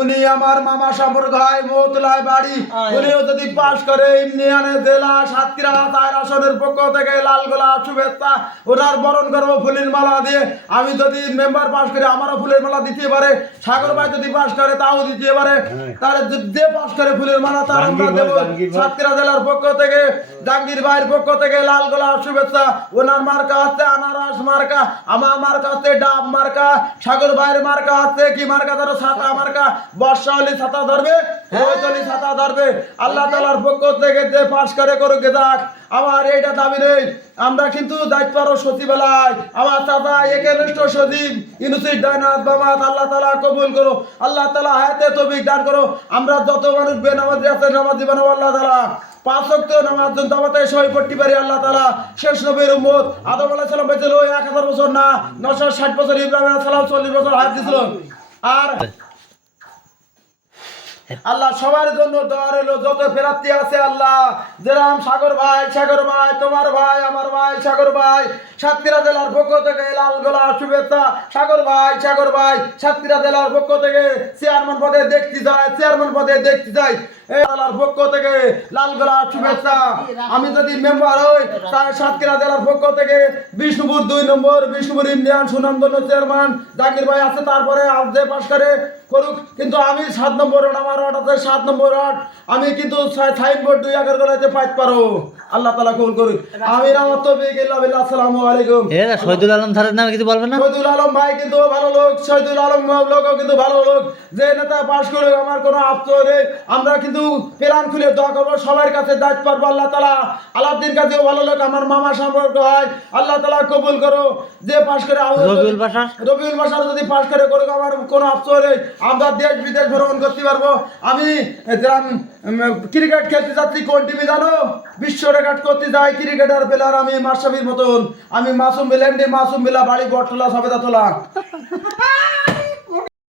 উনি আমার মামা সম্পর্ক হয় মৌতলায় বাড়ি। উনিও যদি পাশ করে ইউনিয়নের জেলা সাতক্ষীরা 4 আসনের পক্ষ থেকে লাল গোলাপ শুভেচ্ছা ওনার বরণ করবো ফুলের মালা দিয়ে। আমি যদি মেম্বার পাশ করে আমারও ফুলের মালা দিতে পারে, সাগর ভাই যদি পাশ করে তাও দিতে পারে, তাহলে যে পাশ করে ফুলের মালা তার আমরা দেবো। সাতক্ষীরা জেলার পক্ষ থেকে জাহাঙ্গীর ভাইয়ের পক্ষ থেকে লাল গোলাপ শুভেচ্ছা। ওনার মার্কা হচ্ছে আনারস মার্কা, আমার মার্কা হচ্ছে ডাব মার্কা, সাগর ভাইয়ের মার্কা হচ্ছে কি মার্কা ধরো ছাতা মার্কা। বর্ষা হলে ছাতা ধরবে, রোদ হলে ছাতা ধরবে। আল্লাহ তাআলার পক্ষ থেকে যে পাশ করে করুক যাক, আমার এইটা দাবি নেই। আমরা কিন্তু দায়িত্ব আরো সচিবালয় আমার চাচা একনিষ্ঠ সচিব ইউনুসিস দায়নাথ বামাত আল্লাহ তাআলা কবুল করো, আল্লাহ তাআলা হায়াতে তৌফিক দান করো। আমরা যত মানুষ বেনামাজি আছে নামাজি বানাবো আল্লাহ তাআলা। 5 ওয়াক্ত নামাজ জামাতে সবাই পড়তে পারি আল্লাহ তাআলা। শেষ নবীর উম্মত আদম আলাইহিস সালাম বেঁচে 1000 বছর না 960 বছর, ইব্রাহিম আলাইহিস সালাম 40 বছর হায়াত দিছিল। আর আল্লাহ সবার জন্য দোয়া রইল, যত প্রার্থী আছে আল্লাহ যেরাম সাগর ভাই তোমার ভাই আমার ভাই সাগর ভাই সাতক্ষীরা জেলার পক্ষ থেকে লাল গোলাপ শুভেচ্ছা। সাগর ভাই সাতক্ষীরা জেলার পক্ষ থেকে চেয়ারম্যান পদে দেখতে যাই এই জেলার পক্ষ থেকে লাল গোলাপ শুভেচ্ছা। আমি যদি মেম্বার হই তাহলে সাতক্ষীরা জেলার পক্ষ থেকে বিষ্ণুপুর 2 নম্বর বিষ্ণুপুর ইউনিয়ন সুনামধন্য চেয়ারম্যান জাহাঙ্গীর ভাই আছে, তারপরে আজকে পাশ করে করুক। কিন্তু আমি 7 নম্বর ওয়ার্ড, আমার ওয়ার্ড আছে 7 নম্বর ওয়ার্ড, আমি কিন্তু সাইনবোর্ড 2 একের গলাতে পাইতে পারো। আল্লাহ তাআলা কবুল করুক। আমিন। আমার তৌফিক ইল্লা বিল্লাহ। আসসালামু আলাইকুম। এরা শহীদুল আলম স্যারের নামে কিছু বলবেন না? শহীদুল আলম ভাই কিন্তু ভালো লোক, শহীদুল আলম লোকও কিন্তু ভালো লোক। যে নেতা পাশ করে আমার কোনো আফসোস নেই। আমরা কিন্তু প্ল্যান খুলে দোয়া করবো সবার কাছে দায়িত্ব পারবো আল্লাহ তাআলা। আলাউদ্দিন কাজীও ভালো লোক, আমার মামা সম্পর্ক হয়, আল্লাহ তাআলা কবুল করো। যে পাশ করে রবিউল বাশার যদি পাশ করে করুক আমার কোনো আফসোস নেই। আমরা দেশ বিদেশ ভ্রমণ করতে পারবো। আমি ক্রিকেট খেলতে যাচ্ছি, কোন টিমে জানো? বিশ্ব রেকর্ড করতে যাই ক্রিকেটার প্লেয়ার আমি মাশরাফির মতন। আমি মাসুম বিলা বাড়ি বটতলা সবেদাতলা।